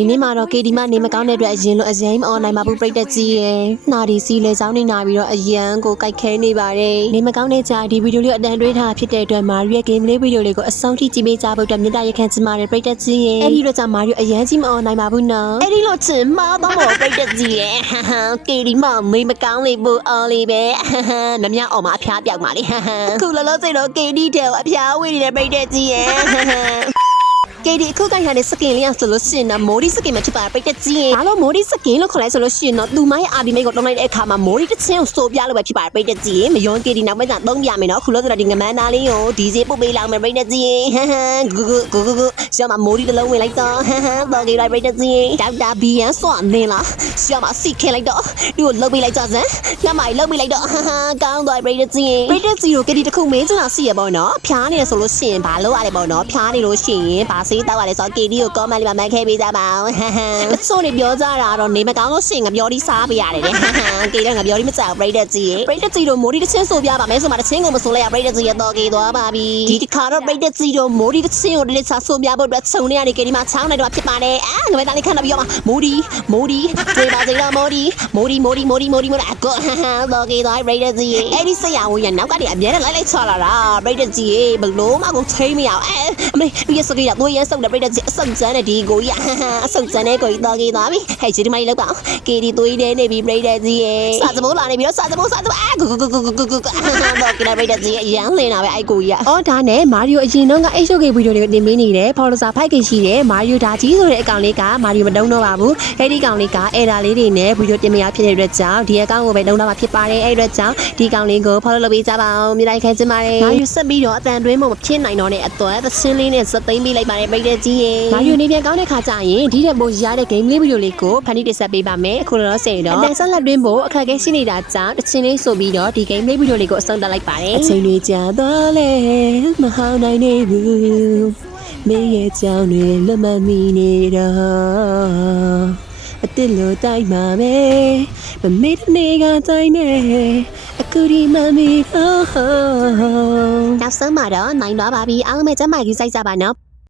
ဒီနေ့မှာတော့ KD မနေမကောင်းတဲ့အတွက်အရင်လိုအရင်မအွန်လိုင်းမှာပူပရိတ်တက်ကြီးရယ်နှာဒီစီလေချောင်းနေနာပြီးတော့အရန်ကိုကြိုက်ခဲနေပါတယ်နေမကောင်းတဲ့ကြာဒီဗီဒီယိုလေးအတန်တွေးထားဖြစ်တဲ့အတွက်မာရီရဲ့ game လေးဗီဒီယိုလေးကိုအဆုံးထိကြည့်ပေးကြဖို့အတွက်မြတ်တရခန့်ချင်ပါတယ်ပရိတ်တက်ကြီးရယ်အဲ့ဒီတော့ကြာမာရီအရန်ကြီးမအွန်လိုင်းပါဘူးနော်အဲ့ဒီလိုချင်မှာတော့ပရိတ်တက်ကြီးရယ် KD မမေမကောင်းလေးပူအော်လေးပဲနမအောင်မှာအဖျားပြောက်ပါလေအခုလောလောဆယ်တော့ KD တဲ့ကိုအဖျားဝေးနေတဲ့ပရိတ်တက်ကြီးရယ်KD အခုကိုင်ထားတဲ့စကင်လေးအောင်ဆိုလို့ရှိရင်တော့မိုဒီစကင်မှာဖြစ်ပါပိတ်တက်ကြီးရင်ဘာလို့မိုဒီစကင်လို့ခေါ်လိုက်ဆိုလို့ရှိရင်တော့သူမရဲ့အာဒီမိတ်ကိုတုံးလိုက်တဲ့အခါမှာမိုဒီတစ်ချင်းကိုစိုးပြလို့ပဲဖြစ်ပါပိတ်တက်ကြီးရင်မယွန်း KD နောက်ပိုင်းကျသုံးပြမယ်နော်အခုလို့ဆိုတော့ဒီငမန်းသားလေးကို DJ ပုတ်ပေးလောက်မယ်ပိတ်တက်ကြီးရင်ဂူရှောင်းမမိုဒီတစ်လုံးဝင်လိုက်တော့တော်ကြီးလိုက်ပိတ်တက်ကြီးရင်ဒေါက်တာဘီယန်စွာနင်းလားရှောင်းမစီခဲလိုက်တော့သူ့ကိုလှုပ်ပေးလိုက်ကြစမ်းညမိုင်လှုပ်ပေးလိုက်တော့ကောင်းသွားပိတ်တက်ကြီးရင်ပိတ်တက်ကြီးကို KD တစ်ခုမင်းစတာစီရပေါ့နော်ဖျားနေတယ်ဆိုလို့ရှိရင်ဘာလို့ရတယ်ပေါ့နော်ဖျားနေလို့ရှိရင်ဘာစေးတောက်ရတယ်ဆိုတော့ KD ကို comment လေးမှာမှတ်ခဲ့ပေးကြပါဦး။အချို့နေပြောကြတာတော့နေမကောင်းလို့ရှိရင်ငါပြောဒီစားပေးရတယ်လေ။ KD ကငါပြောဒီမကြောက်ပရိတ်တက်ကြီးပရိတ်တက်ကြီးတို့မိုဒီတစ်ချင်းဆိုပြပါမယ်ဆိုမှတစ်ချင်းကိုမဆိုလိုက်ရပရိတ်တက်ကြီးရတော့ကေသွားပါပြီ။ဒီတစ်ခါတော့ပရိတ်တက်ကြီးတို့မိုဒီတစ်ချင်းကိုဒီစားဆိုပြဖို့အတွက်ဆုံနေရနေ KD မှာချောင်းနေတော့ဖြစ်ပါတယ်။ငါပဲတားလေးခဏပြီးတော့မိုဒီတွေ့ပါစေတော့မိုဒီအကောတော့ကေသွားပရိတ်တက်ကြီးအဲ့ဒီဆရာဝန်ရနောက်ကနေအမြဲတမ်းလိုက်ချလာတာပရိတ်တက်ကြီးဘလို့မှကိုထိမရအောင်အမေဒီစကေးရတော့ရဆုပ်တဲ့ပရိတ်တက်ကြီးအဆုပ်စမ်းတဲ့ဒီကိုကြီးအဆုပ်စမ်းတဲ့ကိုကြီးတော့ကြီးသွားပြီဟဲ့ချီဒီမိုင်းလောက်ပါ KD သွေးတဲ့နေပြီပရိတ်တက်ကြီးရဲ့စာသမိုးလာနေပြီတော့စာသမိုးဂူတော့ကိလာပရိတ်တက်ကြီးရမ်းလင်းတာပဲအဲ့ကိုကြီးအော်ဒါနဲ့မာရီယိုအရင်တော့က HOK ဗီဒီယိုတွေကိုတင်ပေးနေတယ်ဖော်လို့စာဖိုက်ကရှိတယ်မာရီယိုဒါကြီးဆိုတဲ့အကောင်လေးကမာရီယိုမတုံးတော့ပါဘူးအဲ့ဒီကောင်လေးကအဲ့ဒါလေးတွေနဲ့ဗီဒီယိုတင်မရဖြစ်တဲ့အတွက်ကြောင့်ဒီအကောင်ကိုပဲတုံးတော့မှာဖြစ်ပါတယ်အဲ့အတွက်ကြောင့်ဒီကောင်လေးကိုဖော်လို့လုပ်ပေးကြပါအောင်မြေတိုင်းခံချင်ပါတယ်မာရီယိုဆက်ပြီးတော့အတန်တွင်းမဖြစ်နိုင်တော့တဲ့အတွက်သချင်းလေးနဲ့စသိမ်းပေးလိုက်ပါတယ်ပရိတ်တက်ကြီးရဲ့မာရီယိုနေပြန်ကောင်းတဲ့ခါကျရင်ဒီတဲ့ပိုရတဲ့ game လေးဗီဒီယိုလေးကိုဖန်တီးတင်ဆက်ပေးပါမယ်အခုတော့ဆက်တော့အတန်ဆက်လက်တွင်းဖို့အခက်အခဲရှိနေတာကြောင့်တချင်းလေးဆိုပြီးတော့ဒီ game လေးဗီဒီယိုလေးကိုအဆုံးသတ်လိုက်ပါတယ်အချိန်တွေကြာသွားလဲမဟောင်းနိုင်နေဘူးမင်းရဲ့ကြောင်တွေလက်မမီနေတော့အစ်လို့တိုက်မှာပဲမမေ့တဲ့နေကတိုက်နေအခုဒီမမီတော့နောက်ဆုံးမှာတော့နိုင်သွားပါပြီအားလုံးပဲကျမ်းမာရေးစိုက်ကြပါနော်